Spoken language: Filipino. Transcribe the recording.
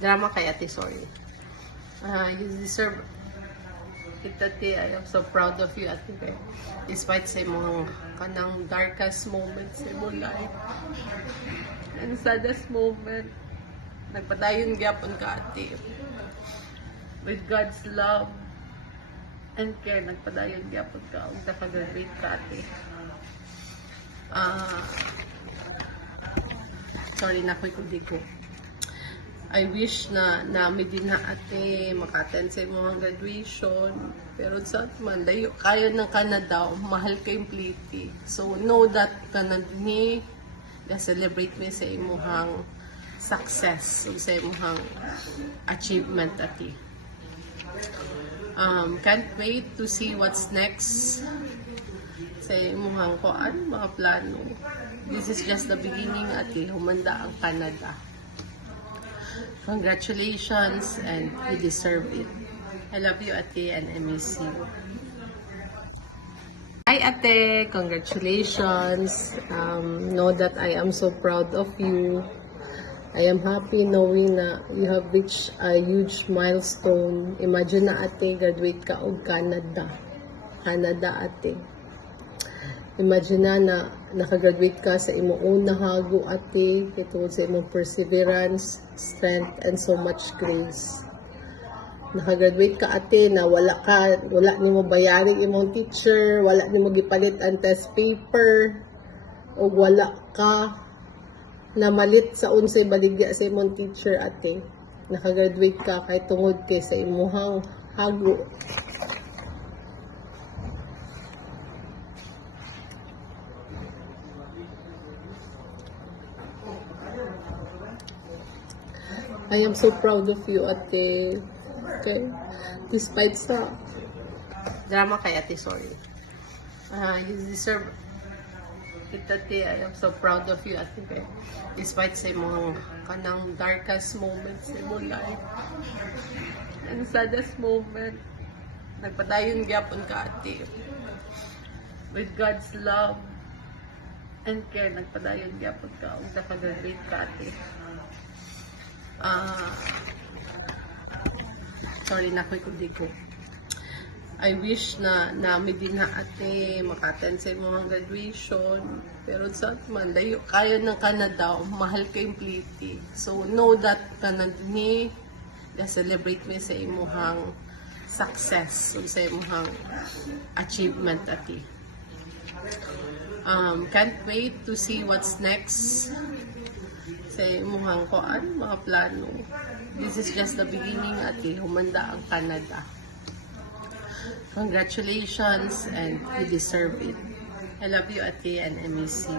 Drama kay Ate, sorry. You deserve it, Ate. I am so proud of you, Ate. Kay. Despite sa mga kanang darkest moments sa imong life and saddest moment, nagpadayon gyapon ka, Ate. With God's love and care, nagpadayon gyapon ka ug nakagraduate ka, Ate. Sorry na ko'y ko. I wish na namin din na, Ate, maka-attend sa mga graduation. Pero sa man, layo kayo ng Canada, mahal kayong pliti. So, know that kanagni, na-celebrate mo sa imuhang success, so sa imuhang achievement, Ate. Can't wait to see what's next sa imuhang koan, mga plano. This is just the beginning, Ate. Humanda ang Canada. Congratulations, and you deserve it. I love you, Ate, and I miss you. Hi, Ate. Congratulations. Know that I am so proud of you. I am happy knowing na you have reached a huge milestone. Imagine na, Ate, graduate ka og Canada. Canada, Ate. Imagine na nakagraduate ka sa imong una hago, Ate, tungod sa imong perseverance, strength, and so much grace. Nakagraduate ka, Ate, na wala nimo bayaring imong teacher, wala nimo gipalit ang test paper, o wala ka namalit sa unsay baligya sa imong teacher, Ate. Nakagraduate ka kay tungod kay sa imong hago. I am so proud of you, Ate. Okay? Despite sa drama kay Ate, sorry. You deserve it, Ate. I am so proud of you, Ate. Okay? Despite sa mga kanang darkest moments sa imong life and saddest moment, nagpadayon gyapon ka, Ate. With God's love and care, nagpadayon gyapon ka ug nakagraduate ka, Ate. Sorry na ko'y ko. I wish na namin din na, Ate, maka-attend sa mga graduation. Pero sa man, layo kayo ng Canada, mahal kayong pliti. So, know that kanagni, na-celebrate mo sa imuhang success, so sa imuhang achievement, Ate. Can't wait to see what's next sa imuhang koan, mga plano. This is just the beginning, Ate. Humanda ang Canada. Congratulations, and you deserve it. I love you, Ate, and I miss you.